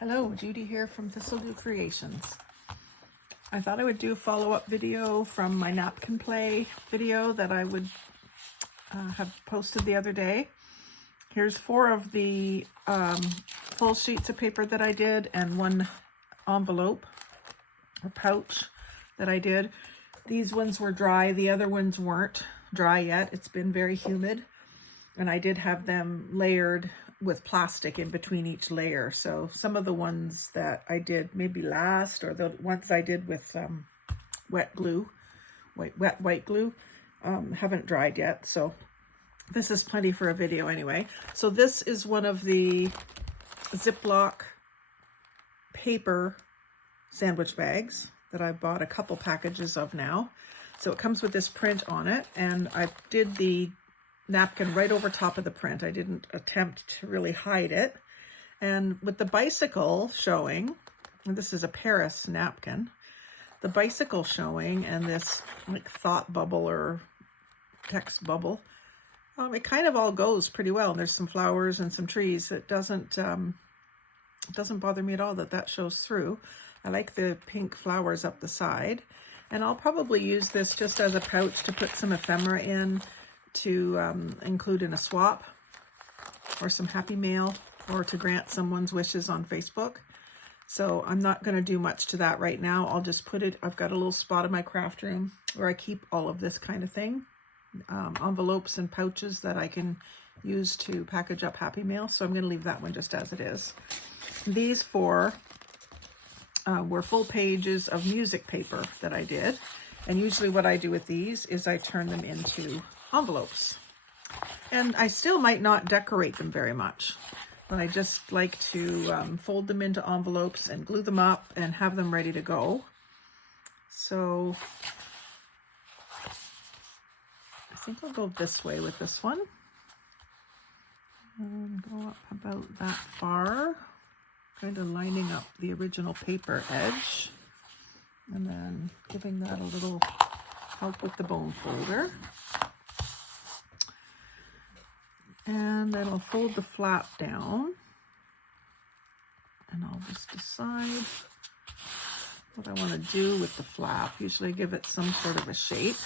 Hello, Judy here from Thistledew Creations. I thought I would do a follow-up video from my napkin play video that I would have posted the other day. Here's 4 of the full sheets of paper that I did and 1 envelope or pouch that I did. These ones were dry, the other ones weren't dry yet. It's been very humid, and I did have them layered with plastic in between each layer. So some of the ones that I did maybe last, or the ones I did with wet glue, white glue, haven't dried yet. So this is plenty for a video anyway. So this is one of the Ziploc paper sandwich bags that I bought a couple packages of now. So it comes with this print on it, and I did the napkin right over top of the print. I didn't attempt to really hide it. And with the bicycle showing, and this is a Paris napkin, the bicycle showing and this like thought bubble or text bubble, it kind of all goes pretty well. And there's some flowers and some trees. It doesn't bother me at all that shows through. I like the pink flowers up the side. And I'll probably use this just as a pouch to put some ephemera in, to include in a swap or some happy mail, or to grant someone's wishes on Facebook. So I'm not going to do much to that right now. I'll just put it, I've got a little spot in my craft room where I keep all of this kind of thing, envelopes and pouches that I can use to package up happy mail. So I'm going to leave that one just as it is. These 4 were full pages of music paper that I did. And usually what I do with these is I turn them into envelopes. And I still might not decorate them very much, but I just like to fold them into envelopes and glue them up and have them ready to go. So I think I'll go this way with this one. And go up about that far, kind of lining up the original paper edge, and then giving that a little help with the bone folder. And then I'll fold the flap down, and I'll just decide what I want to do with the flap. Usually I give it some sort of a shape.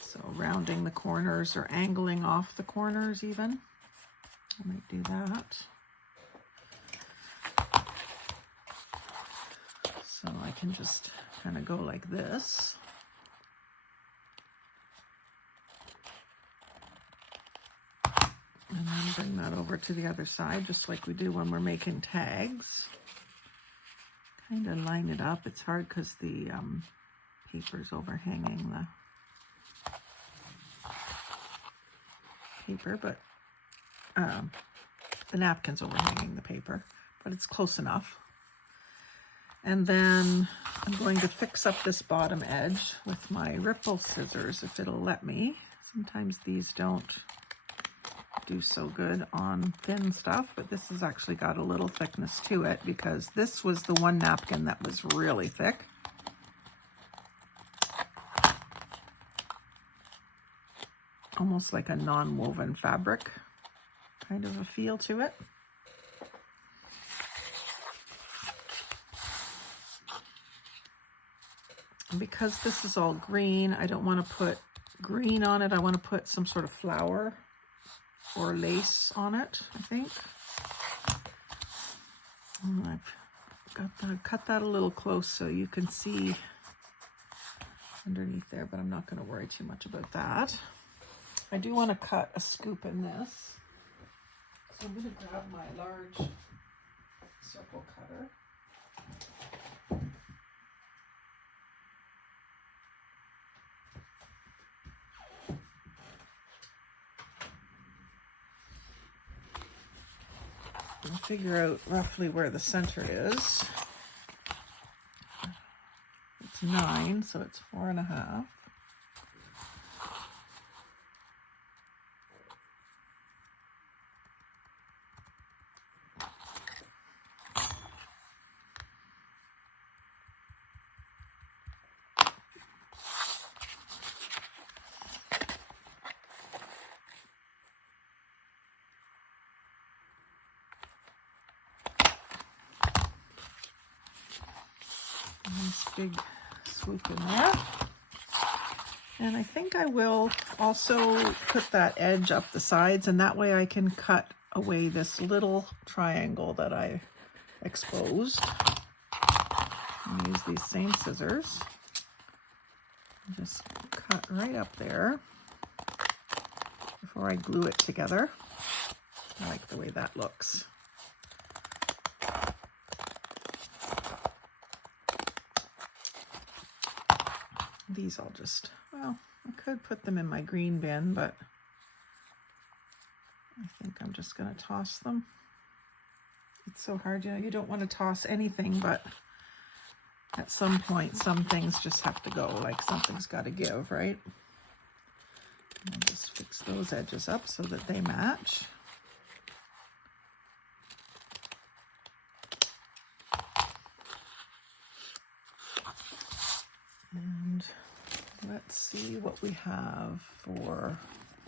So rounding the corners or angling off the corners even. I might do that. So I can just kind of go like this. And then bring that over to the other side, just like we do when we're making tags. Kind of line it up. It's hard because the paper's overhanging the paper, but the napkin's overhanging the paper, but it's close enough. And then I'm going to fix up this bottom edge with my ripple scissors, if it'll let me. Sometimes these don't do so good on thin stuff, but this has actually got a little thickness to it because this was the one napkin that was really thick. Almost like a non-woven fabric kind of a feel to it. And because this is all green, I don't want to put green on it. I want to put some sort of flower or lace on it, I think. And I've got that, cut that a little close so you can see underneath there, but I'm not going to worry too much about that. I do want to cut a scoop in this. So I'm going to grab my large circle cutter. And figure out roughly where the center is. It's 9, so it's 4.5. big swoop in there. And I think I will also put that edge up the sides, and that way I can cut away this little triangle that I exposed. And use these same scissors. Just cut right up there before I glue it together. I like the way that looks. These I'll just, well, I could put them in my green bin, but I think I'm just going to toss them. It's so hard, you know, you don't want to toss anything, but at some point, some things just have to go, like something's got to give, right? And I'll just fix those edges up so that they match. And let's see what we have for,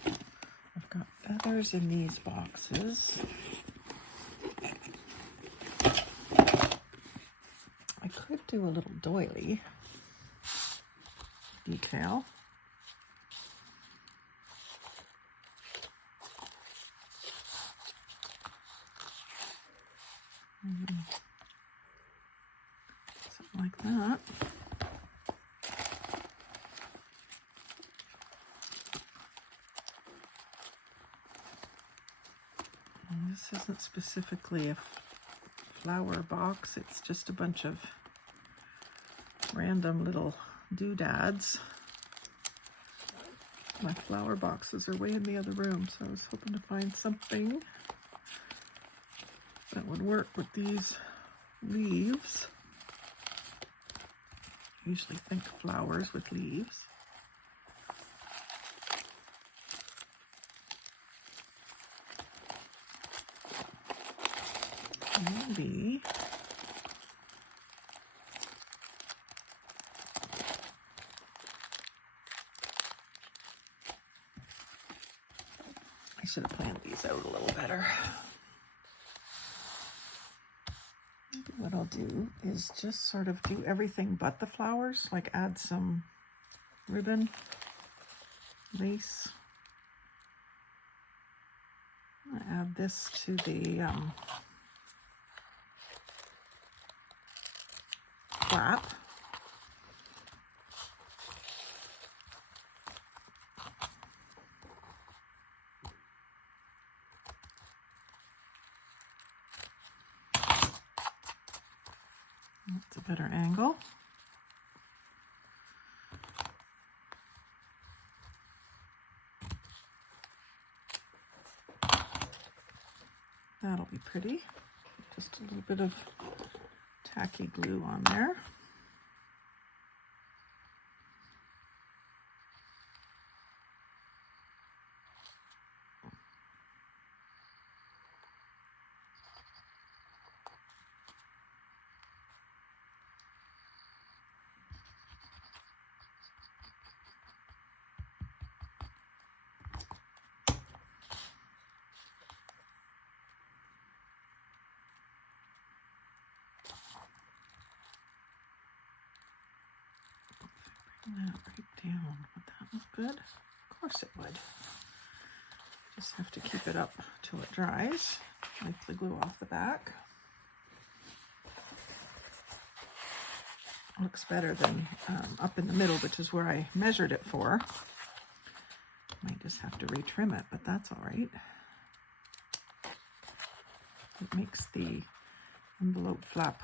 I've got feathers in these boxes. I could do a little doily detail. Something like that. And this isn't specifically a flower box, it's just a bunch of random little doodads. My flower boxes are way in the other room, so I was hoping to find something that would work with these leaves. I usually think flowers with leaves. Maybe I should have planned these out a little better. Maybe what I'll do is just sort of do everything but the flowers, like add some ribbon, lace. I add this to the flap. That's a better angle. That'll be pretty. Just a little bit of tacky glue on there. That right down. Would that look good? Of course it would. Just have to keep it up till it dries. Wipe the glue off the back. Looks better than up in the middle, which is where I measured it for. Might just have to retrim it, but that's all right. It makes the envelope flap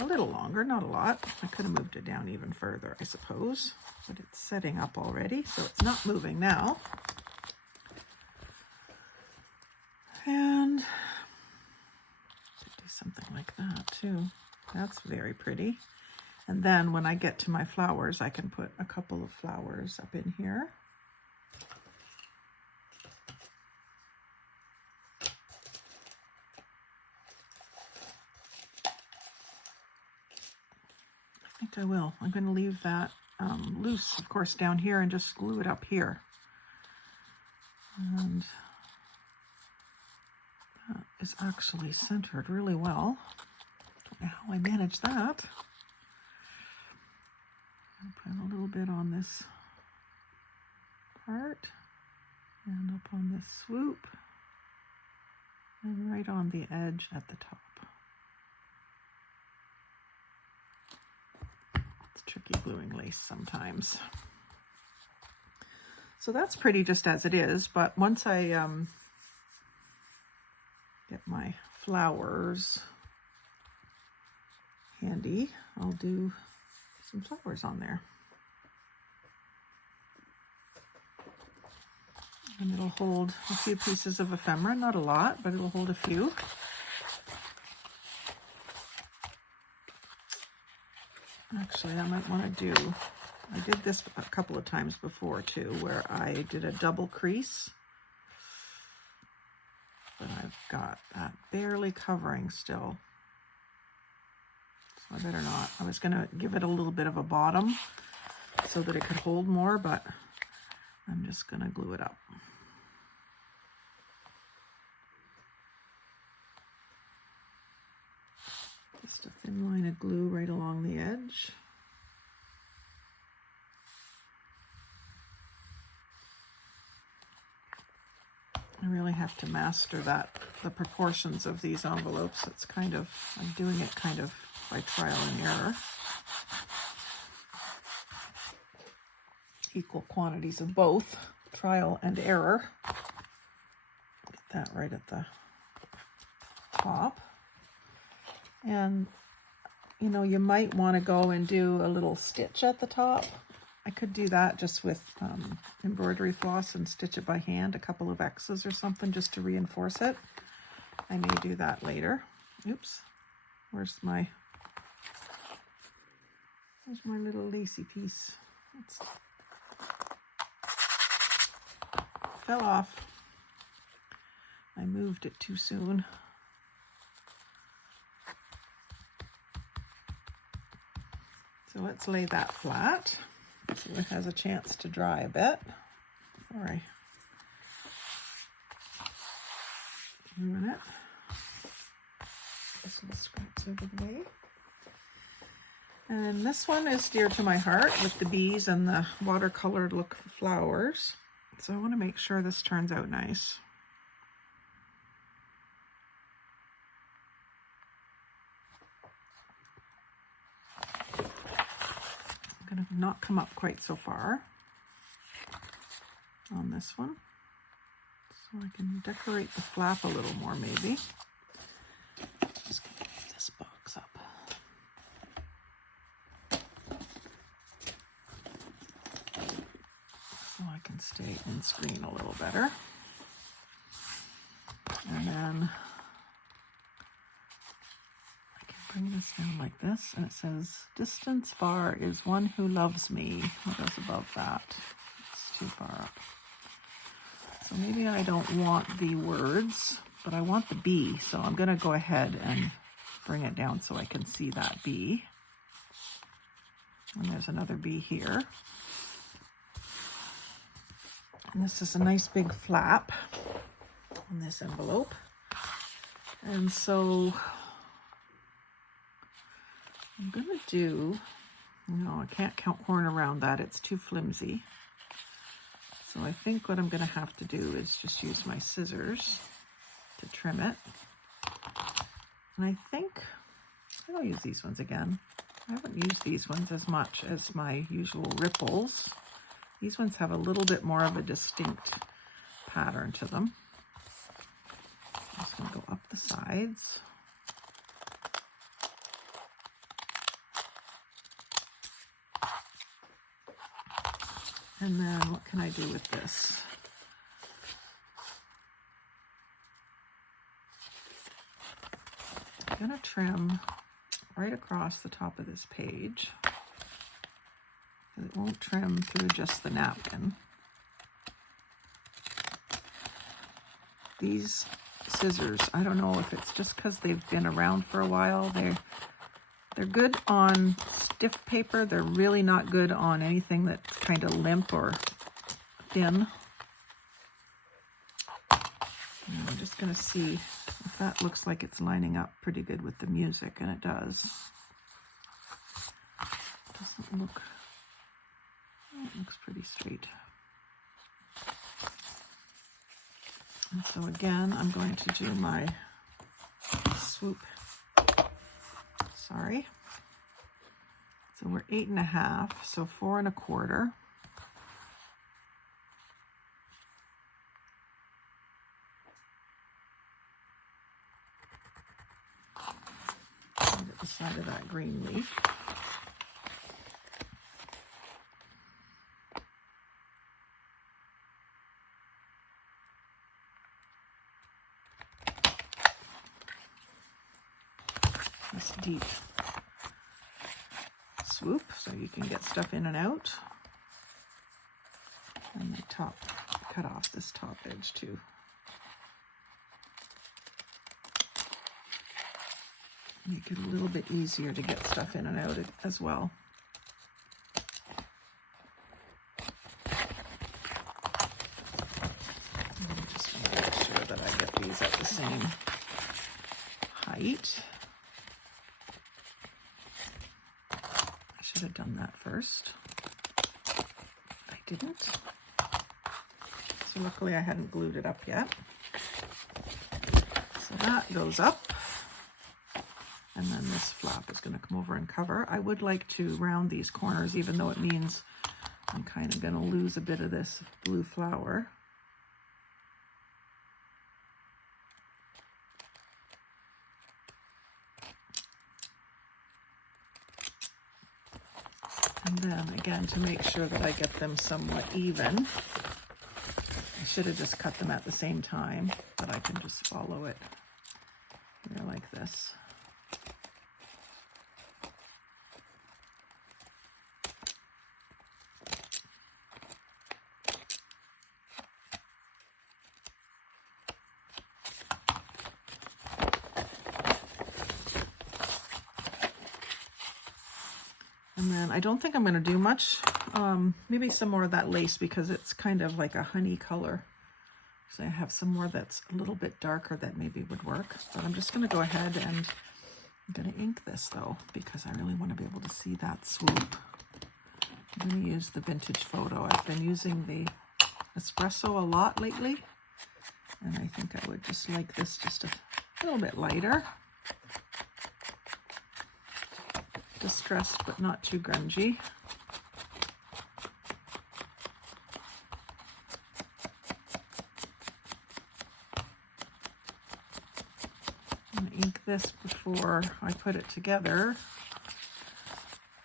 a little longer, not a lot. I could have moved it down even further, I suppose, but it's setting up already, so it's not moving now. And could do something like that too. That's very pretty. And then when I get to my flowers, I can put a couple of flowers up in here. I think I will. I'm going to leave that loose, of course, down here and just glue it up here. And that is actually centered really well. Don't know how I managed that. And a little bit on this part, and up on this swoop, and right on the edge at the top. It's tricky gluing lace sometimes. So that's pretty just as it is, but once I get my flowers handy, I'll do some flowers on there. And it'll hold a few pieces of ephemera, not a lot, but it'll hold a few. Actually, I might want to do, I did this a couple of times before too, where I did a double crease. But I've got that barely covering still. So I better not. I was going to give it a little bit of a bottom so that it could hold more, but I'm just going to glue it up. Just a thin line of glue right along the edge. I really have to master the proportions of these envelopes. It's kind of, I'm doing it kind of by trial and error. Equal quantities of both, trial and error. Get that right at the top. And, you know, you might want to go and do a little stitch at the top. I could do that just with embroidery floss and stitch it by hand, a couple of X's or something just to reinforce it. I may do that later. Oops, where's my little lacy piece? It's fell off. I moved it too soon. So let's lay that flat so it has a chance to dry a bit before I ruin it. Get some scraps over the way. And this one is dear to my heart with the bees and the watercolored look flowers. So I want to make sure this turns out nice. I'm going to not come up quite so far on this one. So I can decorate the flap a little more maybe. Just going to move this box up. So I can stay in screen a little better. And then bring this down like this, and it says, distance far is one who loves me. What goes above that? It's too far up. So maybe I don't want the words, but I want the bee. So I'm going to go ahead and bring it down so I can see that bee. And there's another bee here. And this is a nice big flap on this envelope. And so I'm going to do, no, I can't count horn around that. It's too flimsy. So I think what I'm going to have to do is just use my scissors to trim it. And I think I'll use these ones again. I haven't used these ones as much as my usual ripples. These ones have a little bit more of a distinct pattern to them. I'm just going to go up the sides. And then what can I do with this? I'm going to trim right across the top of this page. It won't trim through just the napkin. These scissors, I don't know if it's just because they've been around for a while. They're good on stiff paper. They're really not good on anything that's kind of limp or thin. And I'm just going to see if that looks like it's lining up pretty good with the music, and it does. Doesn't look Looks pretty straight. And so again, I'm going to do my swoop. Sorry. So we're 8.5, so 4 1/4. Get the side of that green leaf. This deep swoop so you can get stuff in and out. And the top, cut off this top edge too. Make it a little bit easier to get stuff in and out as well. I just want to make sure that I get these at the same height. I should have done that first. I didn't. So luckily I hadn't glued it up yet. So that goes up. And then this flap is going to come over and cover. I would like to round these corners, even though it means I'm kind of going to lose a bit of this blue flower. And then again, to make sure that I get them somewhat even, I should have just cut them at the same time, but I can just follow it here like this. And then I don't think I'm going to do much. Maybe some more of that lace because it's kind of like a honey color. So I have some more that's a little bit darker that maybe would work. But I'm just going to go ahead and I'm going to ink this though because I really want to be able to see that swoop. I'm going to use the vintage photo. I've been using the espresso a lot lately. And I think I would just like this just a little bit lighter. Distressed, but not too grungy. I'm going to ink this before I put it together.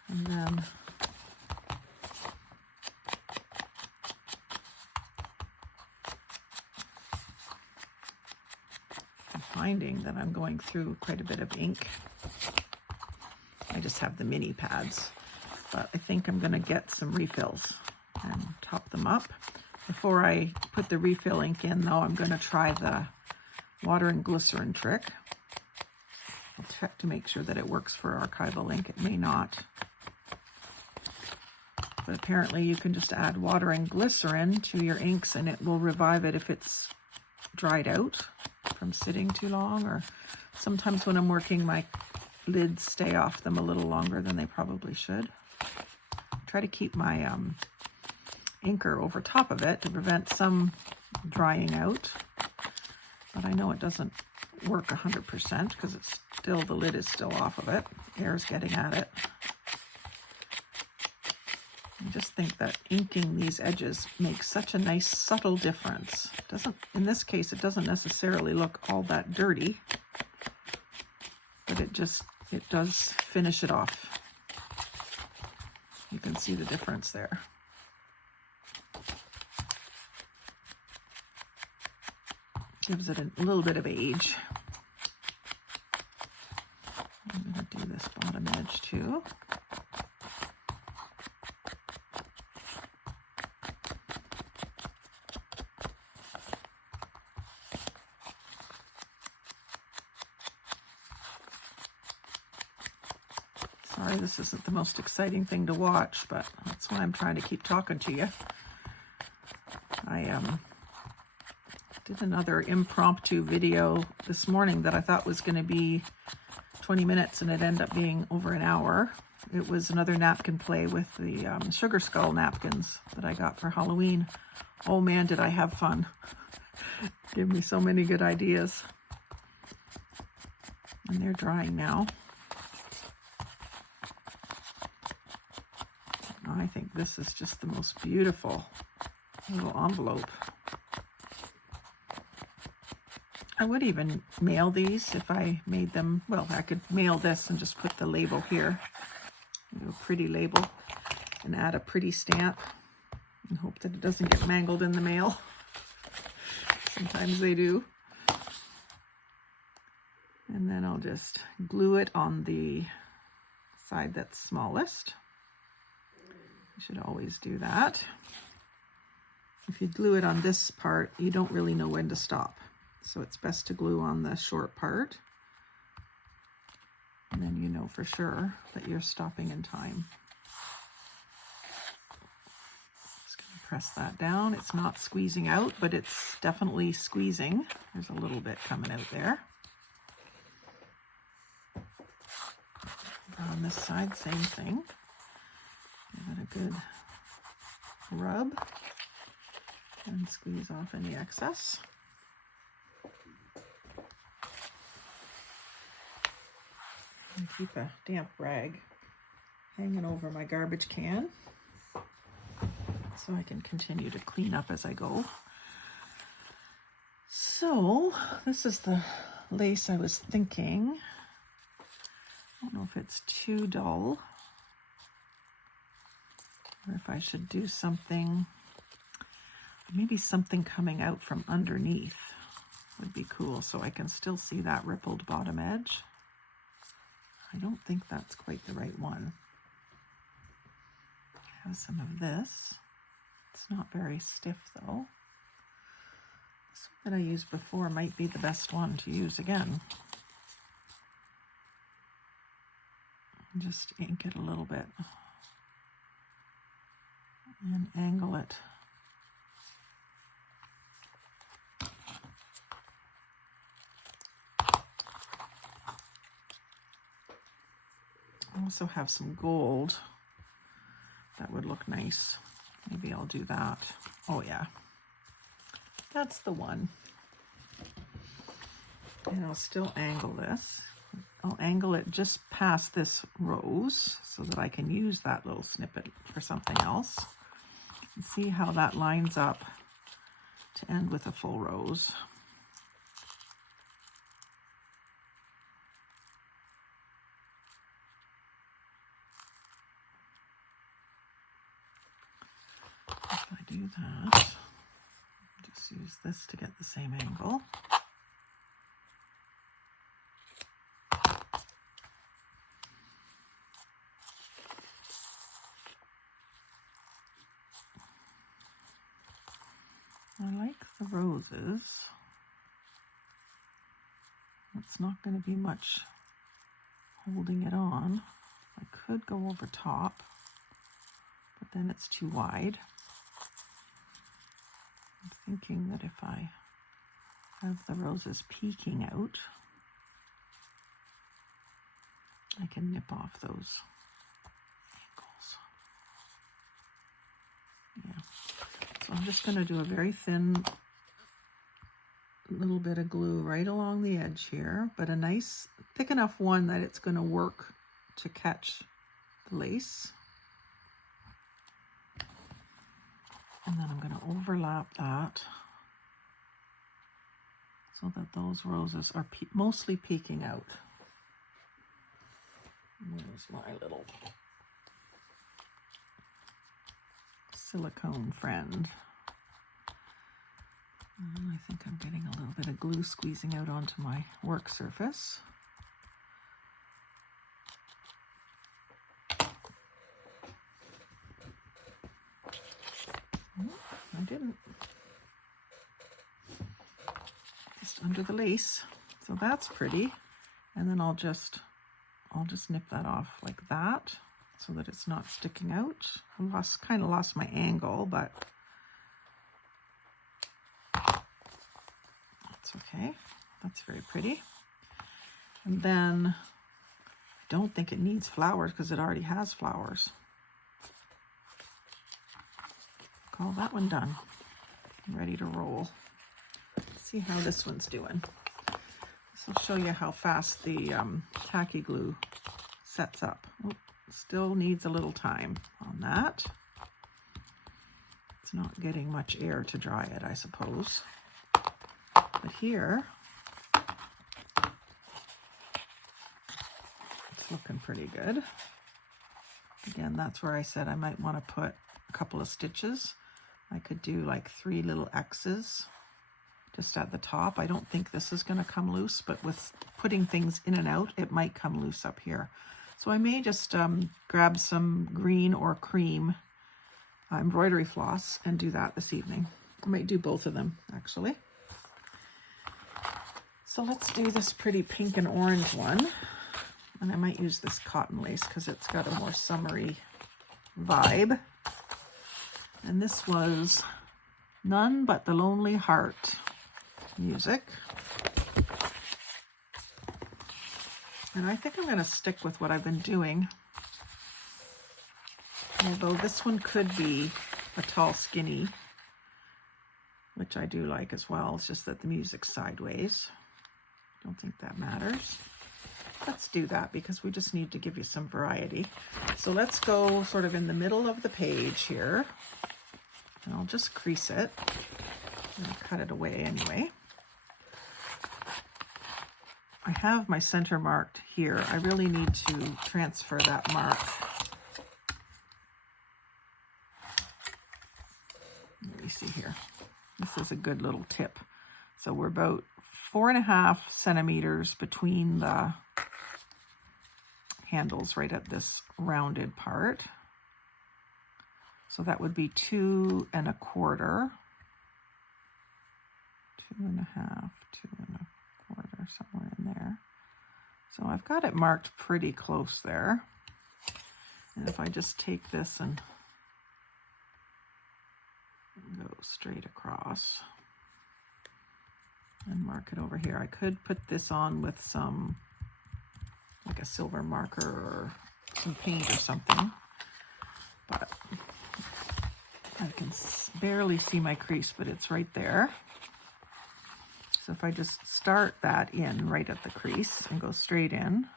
And then I'm finding that I'm going through quite a bit of ink. I just have the mini pads, but I think I'm going to get some refills and top them up. Before I put the refill ink in though, I'm going to try the water and glycerin trick. I'll check to make sure that it works for archival ink. It may not. But apparently you can just add water and glycerin to your inks and it will revive it if it's dried out from sitting too long, or sometimes when I'm working my lids stay off them a little longer than they probably should. Try to keep my inker over top of it to prevent some drying out, but I know it doesn't work 100% because it's still, the lid is still off of it. Air's getting at it. I just think that inking these edges makes such a nice subtle difference. It doesn't, in this case, it doesn't necessarily look all that dirty, but it does finish it off. You can see the difference there. Gives it a little bit of age. I'm going to do this bottom edge too. Sorry, this isn't the most exciting thing to watch, but that's why I'm trying to keep talking to you. I did another impromptu video this morning that I thought was going to be 20 minutes and it ended up being over an hour. it was another napkin play with the sugar skull napkins that I got for Halloween. Oh man, did I have fun. Give me so many good ideas. And they're drying now. I think this is just the most beautiful little envelope. I would even mail these if I made them. Well, I could mail this and just put the label here. A pretty label and add a pretty stamp and hope that it doesn't get mangled in the mail. Sometimes they do. And then I'll just glue it on the side that's smallest. You should always do that. If you glue it on this part, you don't really know when to stop. So it's best to glue on the short part. And then you know for sure that you're stopping in time. Just going to press that down. It's not squeezing out, but it's definitely squeezing. There's a little bit coming out there. On this side, same thing. Give it a good rub and squeeze off any excess. And keep a damp rag hanging over my garbage can so I can continue to clean up as I go. So this is the lace I was thinking. I don't know if it's too dull or if I should do something, maybe something coming out from underneath would be cool so I can still see that rippled bottom edge. I don't think that's quite the right one. I have some of this. It's not very stiff though. This one that I used before might be the best one to use again. Just ink it a little bit and angle it. I also have some gold that would look nice. Maybe I'll do that. Oh yeah, that's the one. And I'll still angle this. I'll angle it just past this rose so that I can use that little snippet for something else. And see how that lines up to end with a full rose. If I do that, just use this to get the same angle. I like the roses. It's not going to be much holding it on. I could go over top, but then it's too wide. I'm thinking that if I have the roses peeking out, I can nip off those angles. Yeah. So I'm just going to do a very thin little bit of glue right along the edge here, but a nice thick enough one that it's going to work to catch the lace. And then I'm going to overlap that so that those roses are mostly peeking out. There's my little silicone friend. I think I'm getting a little bit of glue squeezing out onto my work surface. I didn't. Just under the lace. So that's pretty. And then I'll just nip that off like that so that it's not sticking out. I kind of lost my angle, but that's okay. That's very pretty. And then I don't think it needs flowers because it already has flowers. Call that one done. Ready to roll. Let's see how this one's doing. This will show you how fast the tacky glue sets up. Oop, still needs a little time on that. It's not getting much air to dry it, I suppose. But here, it's looking pretty good. Again, that's where I said I might want to put a couple of stitches. I could do like 3 little X's just at the top. I don't think this is going to come loose, but with putting things in and out, it might come loose up here. So I may just grab some green or cream embroidery floss and do that this evening. I might do both of them, actually. So let's do this pretty pink and orange one. And I might use this cotton lace because it's got a more summery vibe. And this was None But the Lonely Heart music. And I think I'm going to stick with what I've been doing. Although this one could be a tall skinny, which I do like as well. It's just that the music's sideways. Don't think that matters. Let's do that because we just need to give you some variety. So let's go sort of in the middle of the page here. And I'll just crease it. I'm going to cut it away anyway. I have my center marked here. I really need to transfer that mark. Let me see here. This is a good little tip. So we're about 4.5 centimeters between the handles right at this rounded part. So that would be 2 1/4, 2.5, 2 1/4, somewhere in there. So I've got it marked pretty close there. And if I just take this and go straight across and mark it over here. I could put this on with some, like a silver marker or some paint or something, but I can barely see my crease, but it's right there. So if I just start that in right at the crease and go straight in,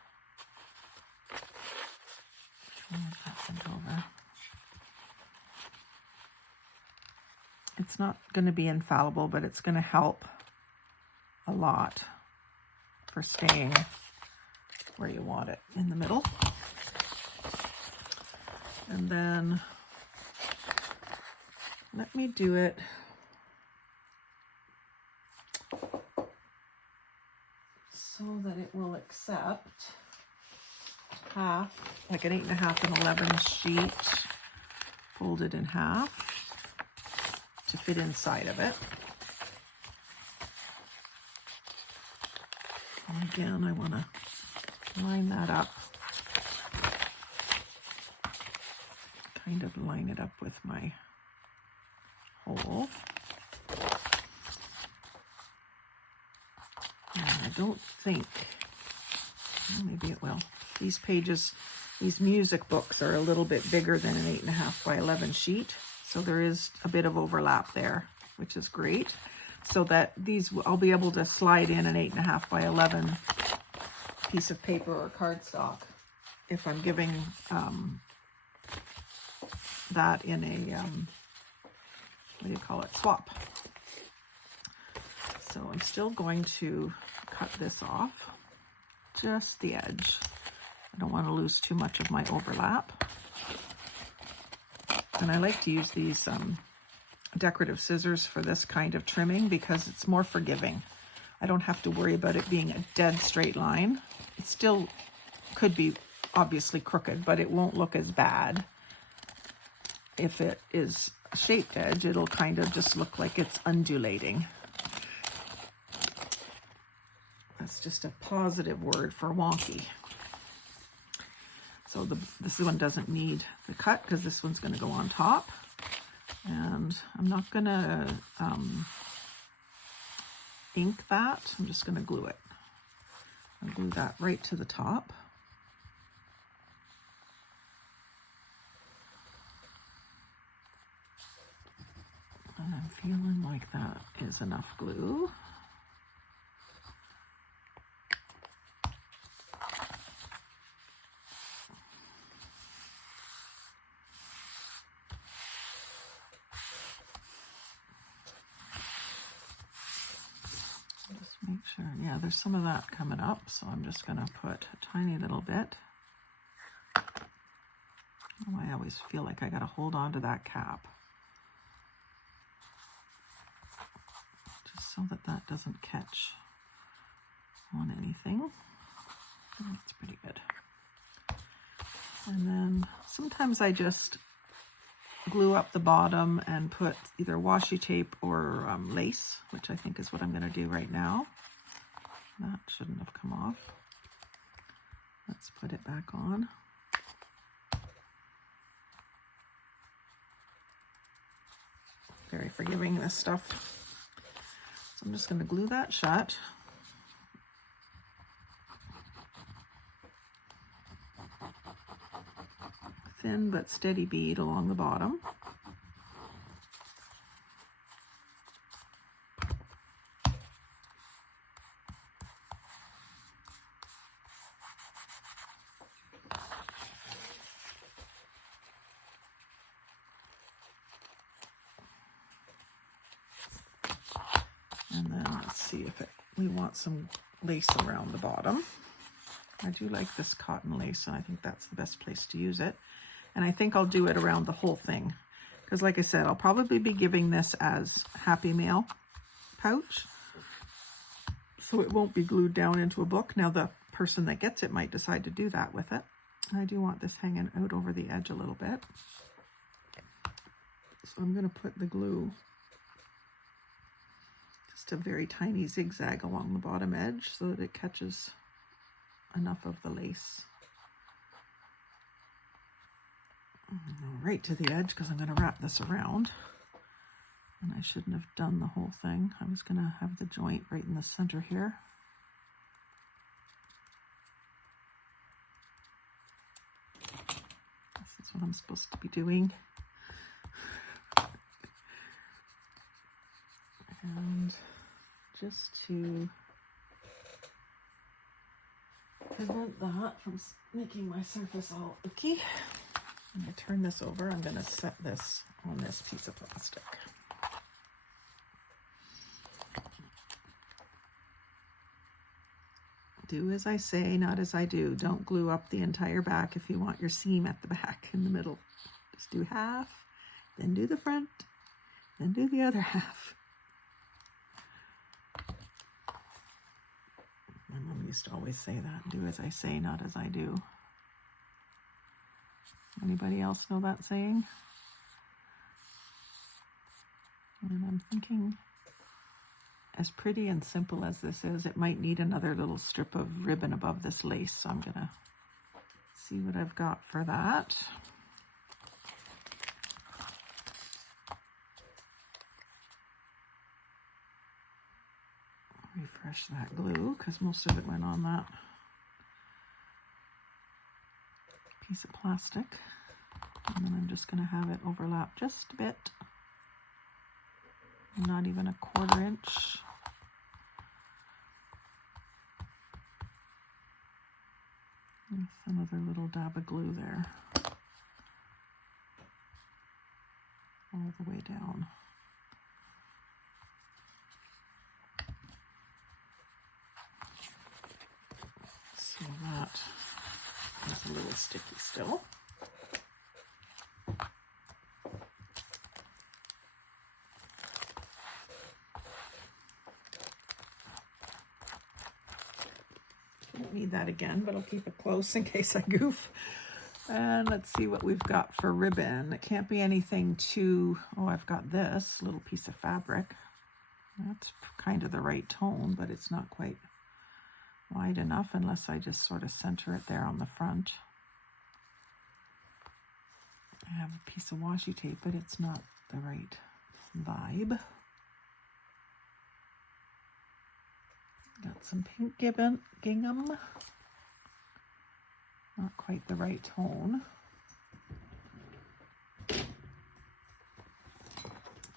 it's not going to be infallible, but it's going to help a lot for staying where you want it in the middle. And then let me do it so that it will accept half, like an 8.5 and 11 sheet folded in half to fit inside of it. And again, I want to line that up, kind of line it up with my hole. And I don't think, well, maybe it will. These pages, these music books are a little bit bigger than an 8.5 by 11 sheet. So there is a bit of overlap there, which is great. So that these, I'll be able to slide in an 8.5 by 11 piece of paper or cardstock if I'm giving that in a, what do you call it, swap. So I'm still going to cut this off, just the edge. I don't want to lose too much of my overlap. And I like to use these decorative scissors for this kind of trimming because it's more forgiving. I don't have to worry about it being a dead straight line. It still could be obviously crooked, but it won't look as bad. If it is a shaped edge, it'll kind of just look like it's undulating. That's just a positive word for wonky. So this one doesn't need the cut because this one's going to go on top. And I'm not going to ink that. I'm just going to glue it. I'll glue that right to the top. And I'm feeling like that is enough glue. Just make sure, yeah, there's some of that coming up, so I'm just going to put a tiny little bit. Oh, I always feel like I got to hold on to that cap, just so that that doesn't catch on anything. That's pretty good. And then sometimes I just glue up the bottom and put either washi tape or lace, which I think is what I'm going to do right now. That shouldn't have come off. Let's put it back on. Very forgiving, this stuff. So I'm just going to glue that shut. Thin but steady bead along the bottom. And then let's see if we want some lace around the bottom. I do like this cotton lace, and I think that's the best place to use it. And I think I'll do it around the whole thing, because like I said, I'll probably be giving this as Happy Mail pouch, so it won't be glued down into a book. Now the person that gets it might decide to do that with it. I do want this hanging out over the edge a little bit, so I'm going to put the glue, just a very tiny zigzag along the bottom edge so that it catches enough of the lace. Right to the edge, because I'm going to wrap this around, and I shouldn't have done the whole thing. I was going to have the joint right in the center here. This is what I'm supposed to be doing. And just to prevent that from making my surface all icky, I'm going to turn this over. I'm going to set this on this piece of plastic. Do as I say, not as I do. Don't glue up the entire back if you want your seam at the back in the middle. Just do half, then do the front, then do the other half. My mom used to always say that, do as I say, not as I do. Anybody else know that saying? And I'm thinking, as pretty and simple as this is, it might need another little strip of ribbon above this lace, so I'm gonna see what I've got for that. Refresh that glue, because most of it went on that piece of plastic. And then I'm just going to have it overlap just a bit, not even a 1/4 inch. With another little dab of glue there, all the way down. So that is a little sticky still. Don't need that again, but I'll keep it close in case I goof. And let's see what we've got for ribbon. It can't be anything too, oh, I've got this little piece of fabric. That's kind of the right tone, but it's not quite wide enough unless I just sort of center it there on the front. I have a piece of washi tape, but it's not the right vibe. Got some pink gingham. Not quite the right tone.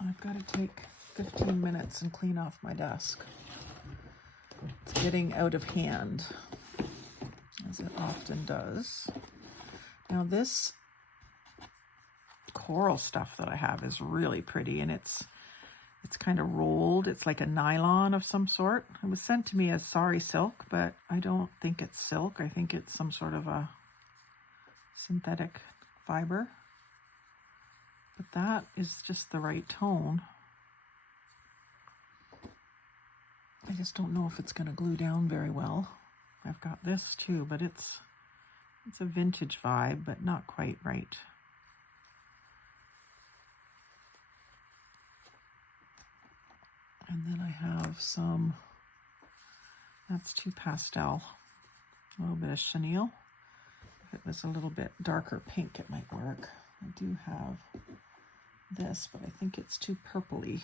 I've got to take 15 minutes and clean off my desk. It's getting out of hand, as it often does. Now this coral stuff that I have is really pretty, and it's kind of rolled. It's like a nylon of some sort. It was sent to me as sari silk, but I don't think it's silk. I think it's some sort of a synthetic fiber. But that is just the right tone. I just don't know if it's going to glue down very well. I've got this too, but it's a vintage vibe, but not quite right. And then I have some, that's too pastel, a little bit of chenille. If it was a little bit darker pink, it might work. I do have this, but I think it's too purpley.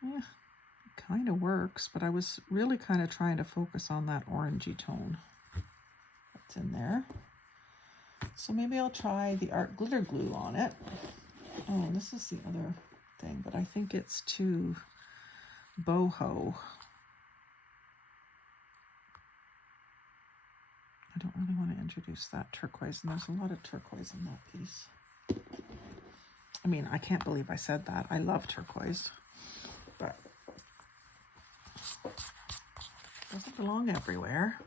Yeah, it kind of works, but I was really kind of trying to focus on that orangey tone that's in there. So maybe I'll try the art glitter glue on it. Oh, this is the other thing, but I think it's too boho. I don't really want to introduce that turquoise, and there's a lot of turquoise in that piece. I mean, I can't believe I said that. I love turquoise, but it doesn't belong everywhere.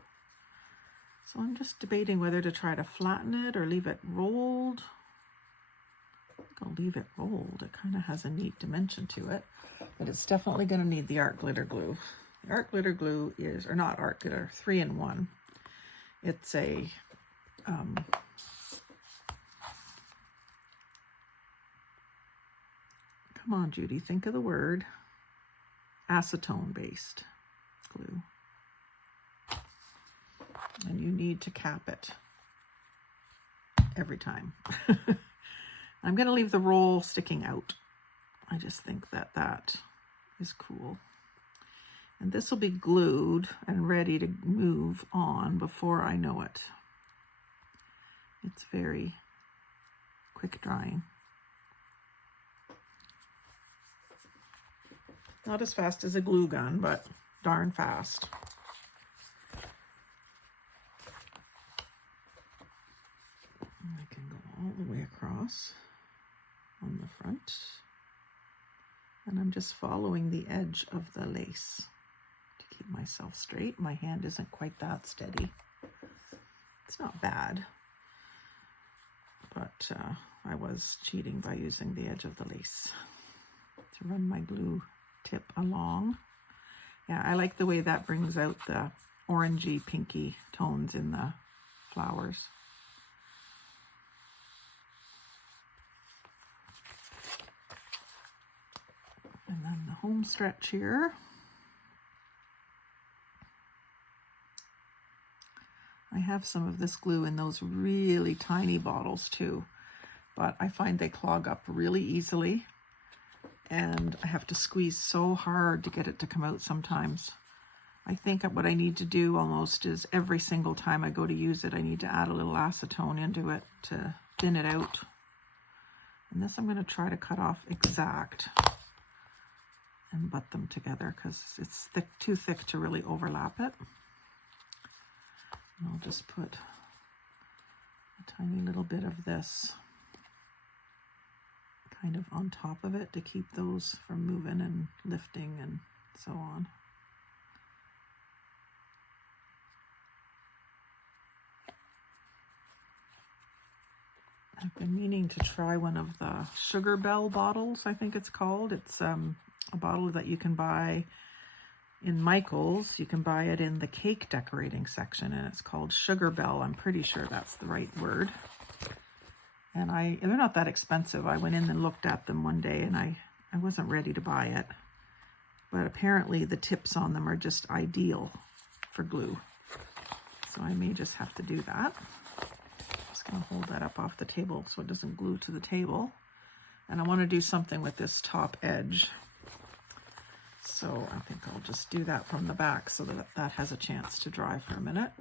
So I'm just debating whether to try to flatten it or leave it rolled. I think I'll leave it rolled. It kind of has a neat dimension to it, but it's definitely going to need the art glitter glue. The art glitter glue is, or not art glitter, 3-in-1. It's a come on, Judy, think of the word. Acetone based glue. And you need to cap it every time. I'm going to leave the roll sticking out. I just think that that is cool. And this will be glued and ready to move on before I know it. It's very quick drying. Not as fast as a glue gun, but darn fast. I can go all the way across on the front. And I'm just following the edge of the lace to keep myself straight. My hand isn't quite that steady. It's not bad, but I was cheating by using the edge of the lace to run my glue tip along. Yeah, I like the way that brings out the orangey, pinky tones in the flowers. And then the home stretch here. I have some of this glue in those really tiny bottles too, but I find they clog up really easily, and I have to squeeze so hard to get it to come out sometimes. I think what I need to do almost is every single time I go to use it, I need to add a little acetone into it to thin it out. And this I'm going to try to cut off exact and butt them together because it's too thick to really overlap it. And I'll just put a tiny little bit of this kind of on top of it to keep those from moving and lifting and so on. I've been meaning to try one of the Sugar Bell bottles, I think it's called. It's a bottle that you can buy in Michael's. You can buy it in the cake decorating section, and it's called Sugar Bell. I'm pretty sure that's the right word. And they're not that expensive. I went in and looked at them one day, and I wasn't ready to buy it. But apparently the tips on them are just ideal for glue. So I may just have to do that. Just going to hold that up off the table so it doesn't glue to the table. And I want to do something with this top edge. So I think I'll just do that from the back so that that has a chance to dry for a minute.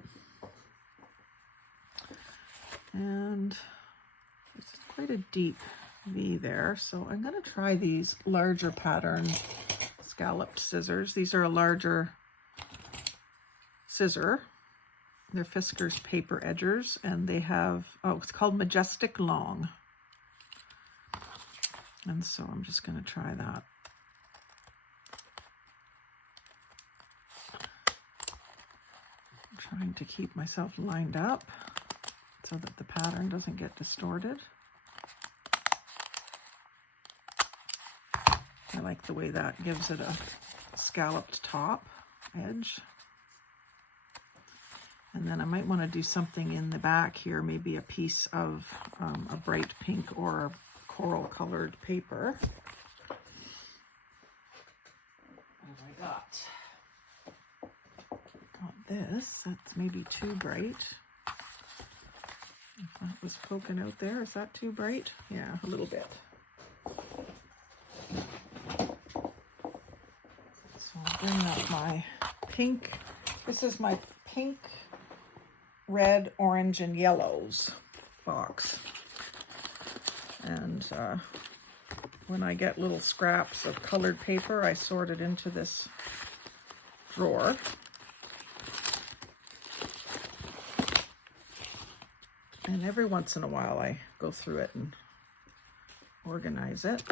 And quite a deep V there. So I'm going to try these larger pattern scalloped scissors. These are a larger scissor. They're Fisker's paper edgers, and they have, oh, it's called Majestic Long. And so I'm just going to try that. I'm trying to keep myself lined up so that the pattern doesn't get distorted. I like the way that gives it a scalloped top edge. And then I might want to do something in the back here, maybe a piece of a bright pink or coral colored paper. What have I got? Got this. That's maybe too bright. If that was poking out there, is that too bright? Yeah, a little bit. So I'll bring up my pink. This is my pink, red, orange, and yellows box. And when I get little scraps of colored paper, I sort it into this drawer. And every once in a while I go through it and organize it.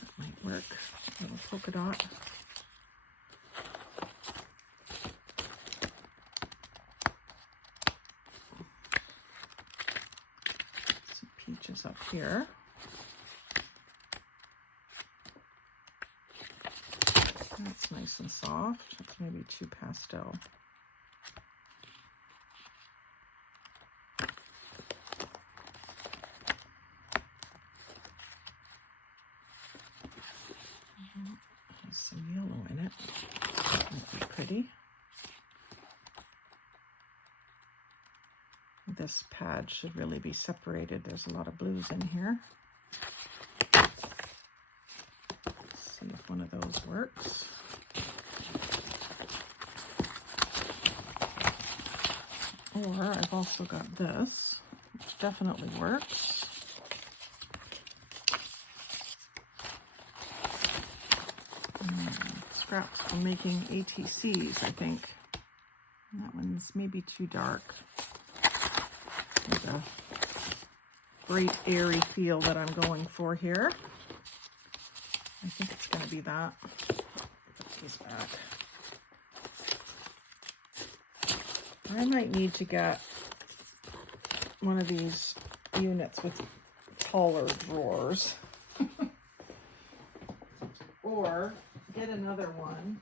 That might work. A little polka dot. Some peaches up here. That's nice and soft. That's maybe too pastel. There's some yellow in it. That might be pretty. This pad should really be separated. There's a lot of blues in here. Let's see if one of those works. Or I've also got this, which definitely works. Scraps from making ATCs, I think. And that one's maybe too dark. There's a bright, airy feel that I'm going for here. I think it's going to be that. Put these back. I might need to get one of these units with taller drawers. Or get another one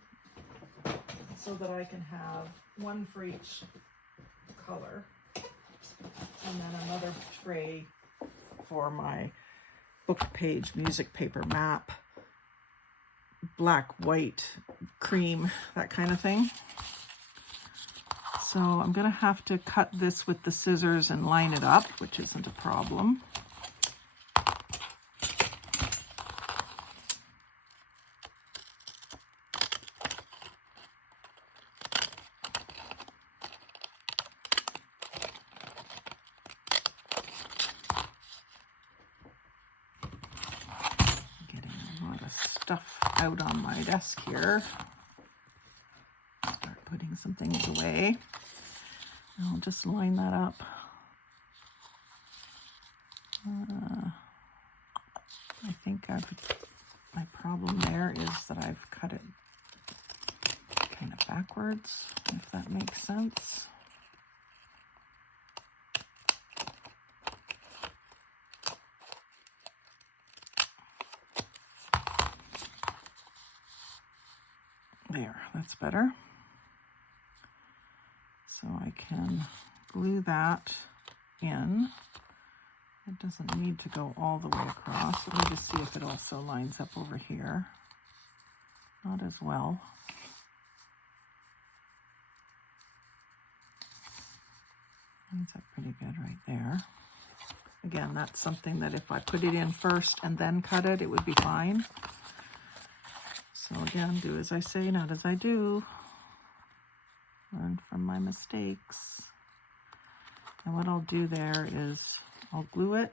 so that I can have one for each color. And then another tray for my book page music paper map, black, white, cream, that kind of thing. So I'm going to have to cut this with the scissors and line it up, which isn't a problem. Stuff out on my desk here. Start putting some things away. I'll just line that up. I think my problem there is that I've cut it kind of backwards, if that makes sense. There, that's better. So I can glue that in. It doesn't need to go all the way across. Let me just see if it also lines up over here. Not as well. Lines up pretty good right there. Again, that's something that if I put it in first and then cut it, it would be fine. So again, do as I say, not as I do. Learn from my mistakes. And what I'll do there is I'll glue it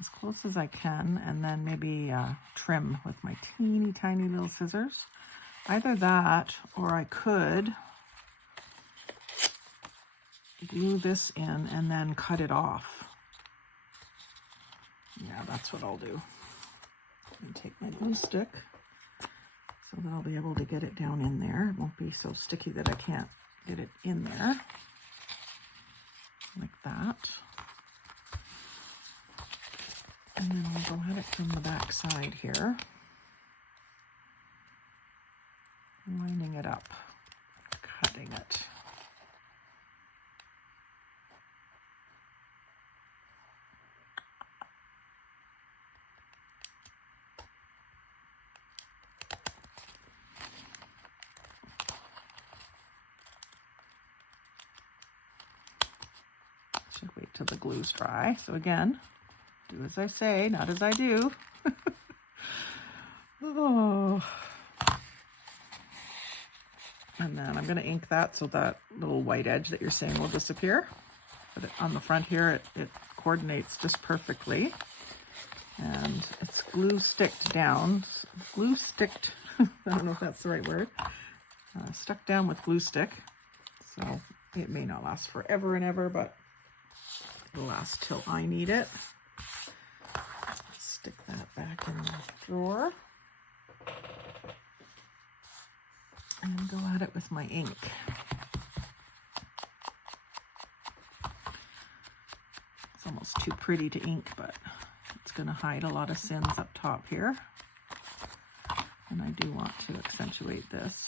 as close as I can, and then maybe trim with my teeny tiny little scissors. Either that, or I could glue this in and then cut it off. Yeah, that's what I'll do. And take my glue stick so that I'll be able to get it down in there. It won't be so sticky that I can't get it in there. Like that. And then I'll go at it from the back side here. Lining it up, cutting it. Should wait till the glue's dry. So again, do as I say, not as I do. Oh. And then I'm going to ink that so that little white edge that you're seeing will disappear. But on the front here, it coordinates just perfectly. And it's glue sticked down. Glue sticked, I don't know if that's the right word. Stuck down with glue stick. So it may not last forever and ever, but it'll last till I need it. Stick that back in the drawer. And go at it with my ink. It's almost too pretty to ink, but it's going to hide a lot of sins up top here. And I do want to accentuate this.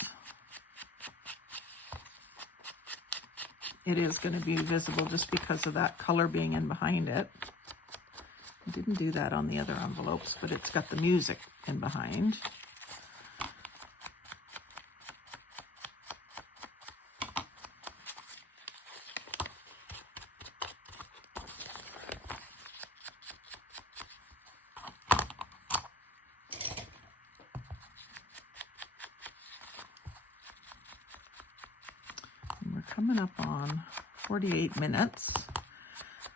It is going to be visible just because of that color being in behind it. I didn't do that on the other envelopes, but it's got the music in behind. Coming up on 48 minutes.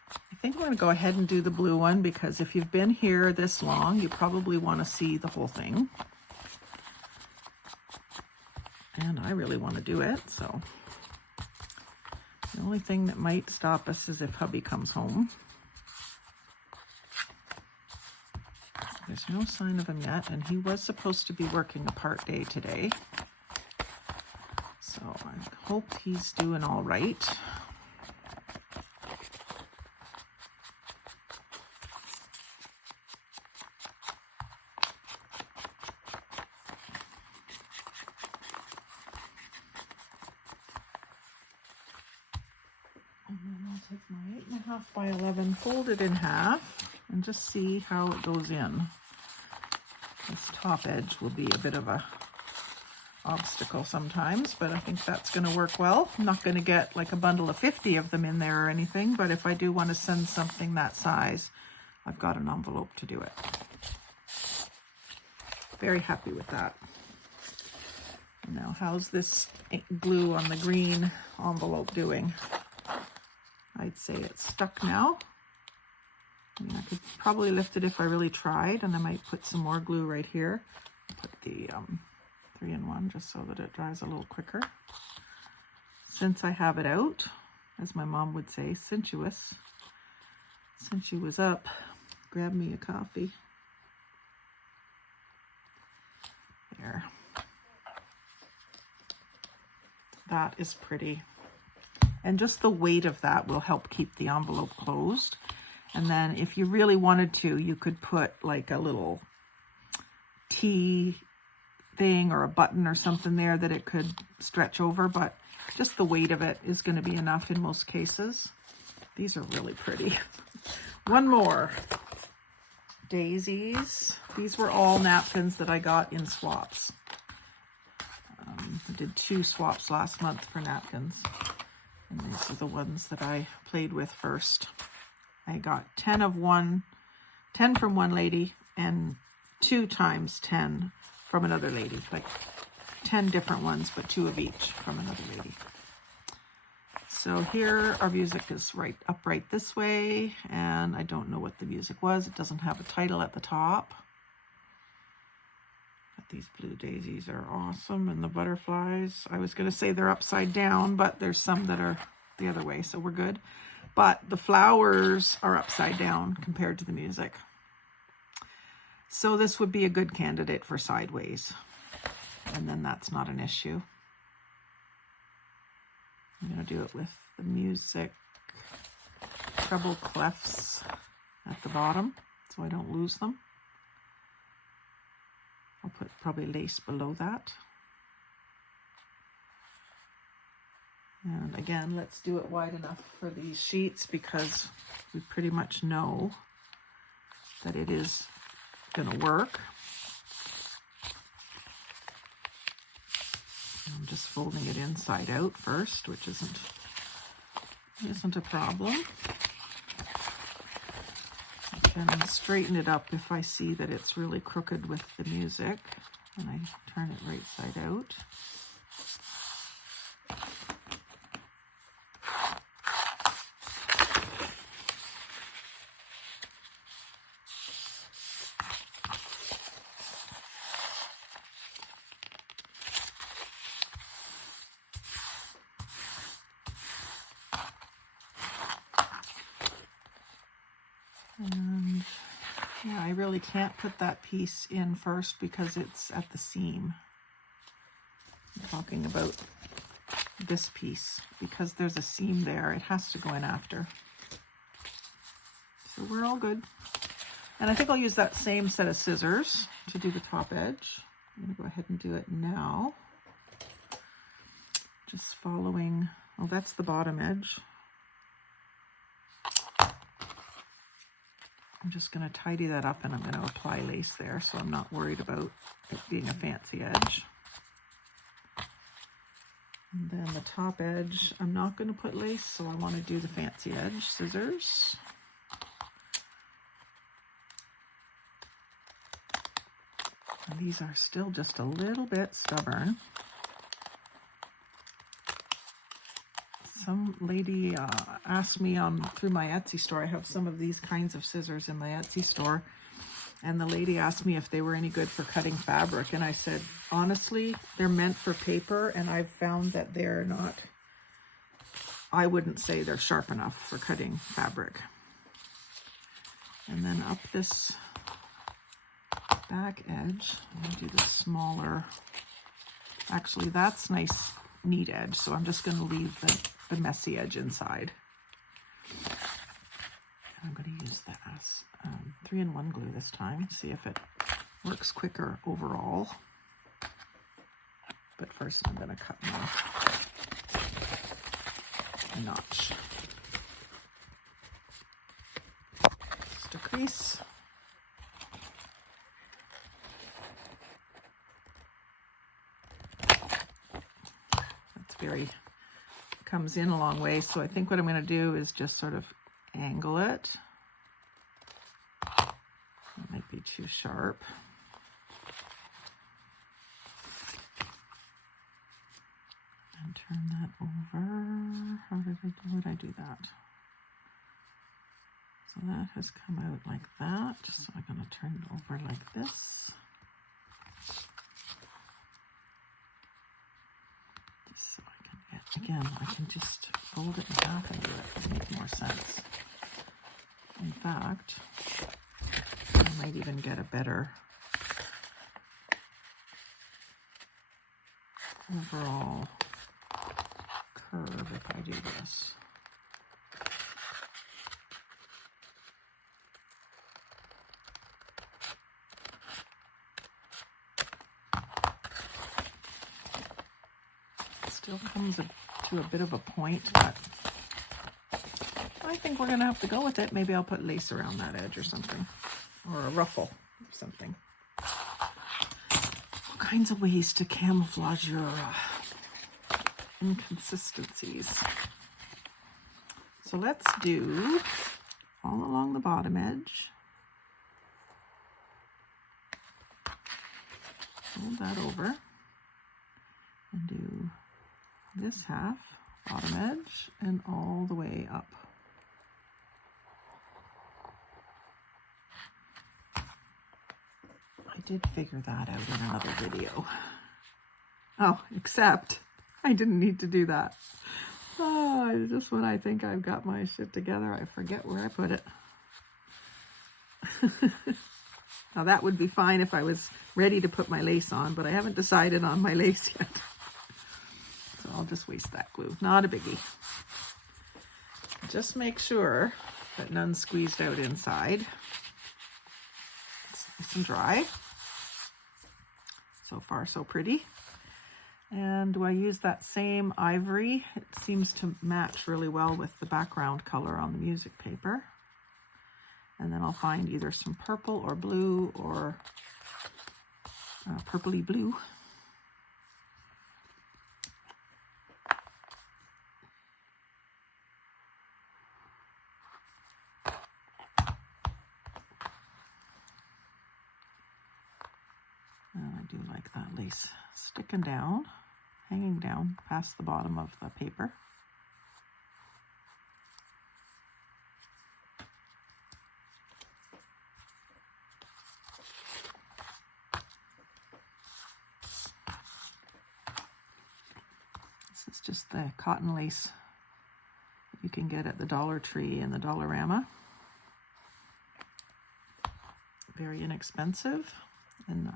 I think I'm going to go ahead and do the blue one because if you've been here this long, you probably want to see the whole thing. And I really want to do it, so the only thing that might stop us is if hubby comes home. There's no sign of him yet, and he was supposed to be working a part day today. So I hope he's doing all right. And then I'll take my 8.5 by 11, fold it in half, and just see how it goes in. This top edge will be a bit of a obstacle sometimes, but I think that's going to work well. I'm not going to get like a bundle of 50 of them in there or anything, but if I do want to send something that size, I've got an envelope to do it. Very happy with that. Now, how's this glue on the green envelope doing? I'd say it's stuck now. I mean, I could probably lift it if I really tried, and I might put some more glue right here. Put the 3-in-1 just so that it dries a little quicker. Since I have it out, as my mom would say, since you was up, grab me a coffee. There. That is pretty. And just the weight of that will help keep the envelope closed. And then if you really wanted to, you could put like a little T thing or a button or something there that it could stretch over, but just the weight of it is going to be enough in most cases. These are really pretty. One more. Daisies. These were all napkins that I got in swaps. I did 2 swaps last month for napkins. And these are the ones that I played with first. I got 10 from one lady and 2 times 10 from another lady, like 10 different ones, but 2 of each from another lady. So here our music is right this way, and I don't know what the music was. It doesn't have a title at the top. But these blue daisies are awesome, and the butterflies. I was going to say they're upside down, but there's some that are the other way, so we're good. But the flowers are upside down compared to the music. So this would be a good candidate for sideways. And then that's not an issue. I'm going to do it with the music treble clefs at the bottom so I don't lose them. I'll put probably lace below that. And again, let's do it wide enough for these sheets because we pretty much know that it is going to work. I'm just folding it inside out first, which isn't a problem. I can straighten it up if I see that it's really crooked with the music, and I turn it right side out. And yeah, I really can't put that piece in first because it's at the seam. I'm talking about this piece because there's a seam there. It has to go in after. So we're all good. And I think I'll use that same set of scissors to do the top edge. I'm going to go ahead and do it now. Just following, oh, that's the bottom edge. I'm just going to tidy that up and I'm going to apply lace there so I'm not worried about it being a fancy edge. And then the top edge, I'm not going to put lace, so I want to do the fancy edge scissors. And these are still just a little bit stubborn. Some lady asked me through my Etsy store. I have some of these kinds of scissors in my Etsy store. And the lady asked me if they were any good for cutting fabric. And I said, honestly, they're meant for paper. And I've found that they're not, I wouldn't say they're sharp enough for cutting fabric. And then up this back edge, I'm going to do the smaller. Actually, that's nice, neat edge. So I'm just going to leave the messy edge inside. I'm going to use the 3-in-1 glue this time, see if it works quicker overall. But first I'm going to cut my notch. Just a crease. That's very, comes in a long way, so I think what I'm going to do is just sort of angle it. It might be too sharp. And turn that over. How would I do that? So that has come out like that. So I'm going to turn it over like this. Just so I can get, again, I can just fold it in half and do it to make more sense. In fact, I might even get a better overall curve if I do this. It still comes to a bit of a point, but I think we're going to have to go with it. Maybe I'll put lace around that edge or something, or a ruffle or something. All kinds of ways to camouflage your inconsistencies. So let's do all along the bottom edge. Fold that over and do this half bottom edge and all the way up. I did figure that out in another video. Oh, except I didn't need to do that. Oh, just when I think I've got my shit together, I forget where I put it. Now that would be fine if I was ready to put my lace on, but I haven't decided on my lace yet. So I'll just waste that glue. Not a biggie. Just make sure that none's squeezed out inside. It's nice and dry. So far, so pretty. And do I use that same ivory? It seems to match really well with the background color on the music paper. And then I'll find either some purple or blue or purpley blue. And I do like that lace sticking down, hanging down past the bottom of the paper. This is just the cotton lace that you can get at the Dollar Tree and the Dollarama. Very inexpensive. And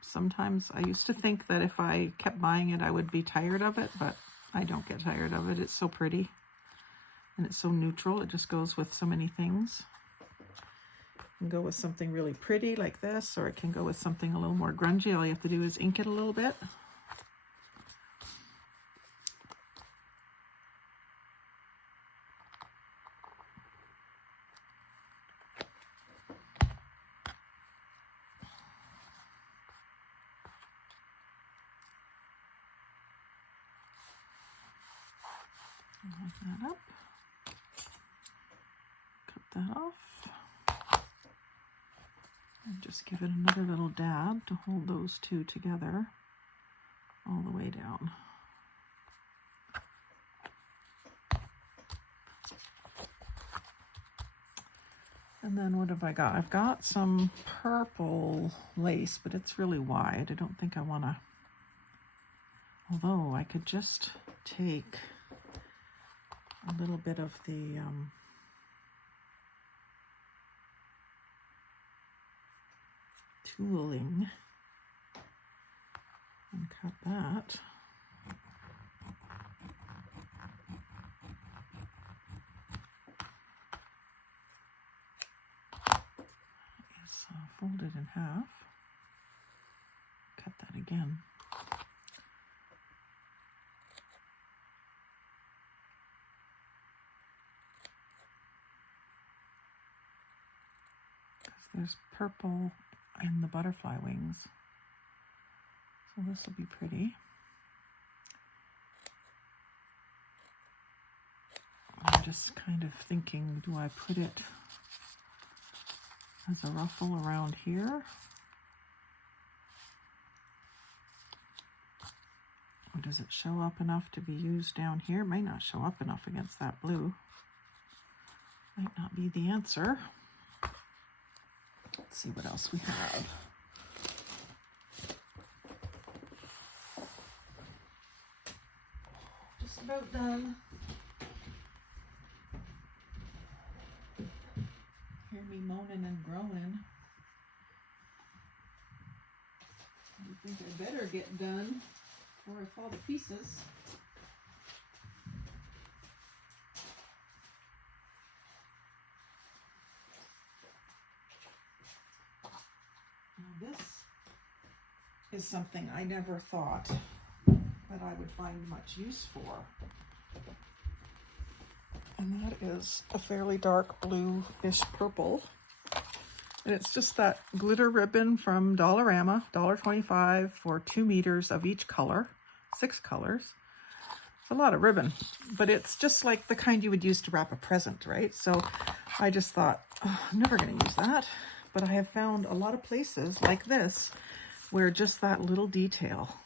sometimes I used to think that if I kept buying it, I would be tired of it, but I don't get tired of it. It's so pretty and it's so neutral. It just goes with so many things. It can go with something really pretty like this, or it can go with something a little more grungy. All you have to do is ink it a little bit. Line that up, cut that off, and just give it another little dab to hold those two together all the way down. And then what have I got? I've got some purple lace, but it's really wide. I don't think I want to, although I could just take a little bit of the tooling and cut that. It's folded in half. Cut that again. There's purple in the butterfly wings, so this will be pretty. I'm just kind of thinking, do I put it as a ruffle around here? Or does it show up enough to be used down here? It might not show up enough against that blue. Might not be the answer. Let's see what else we have. Just about done. Hear me moaning and groaning. I think I better get done before I fall to pieces. This is something I never thought that I would find much use for. And that is a fairly dark blue-ish purple. And it's just that glitter ribbon from Dollarama, $1.25 for 2 meters of each color, 6 colors. It's a lot of ribbon, but it's just like the kind you would use to wrap a present, right? So I just thought, oh, I'm never going to use that. But I have found a lot of places like this where just that little detail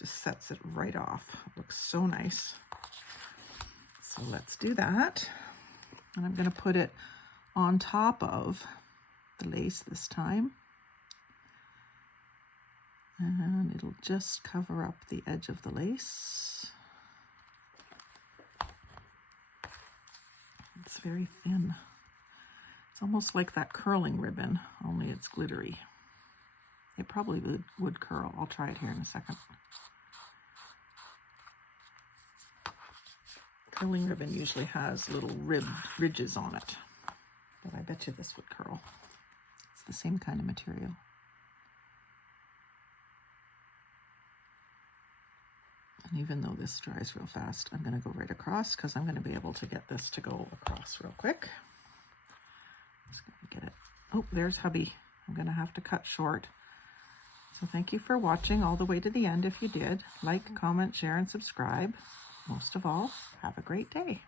just sets it right off. It looks so nice. So let's do that. And I'm going to put it on top of the lace this time. And it'll just cover up the edge of the lace. It's very thin. It's almost like that curling ribbon, only it's glittery. It probably would curl. I'll try it here in a second. Curling ribbon usually has little ridges on it, but I bet you this would curl. It's the same kind of material. And even though this dries real fast, I'm going to go right across because I'm going to be able to get this to go across real quick. Just going to get it. Oh, there's hubby. I'm going to have to cut short. So thank you for watching all the way to the end. If you did, like, comment, share, and subscribe. Most of all, have a great day.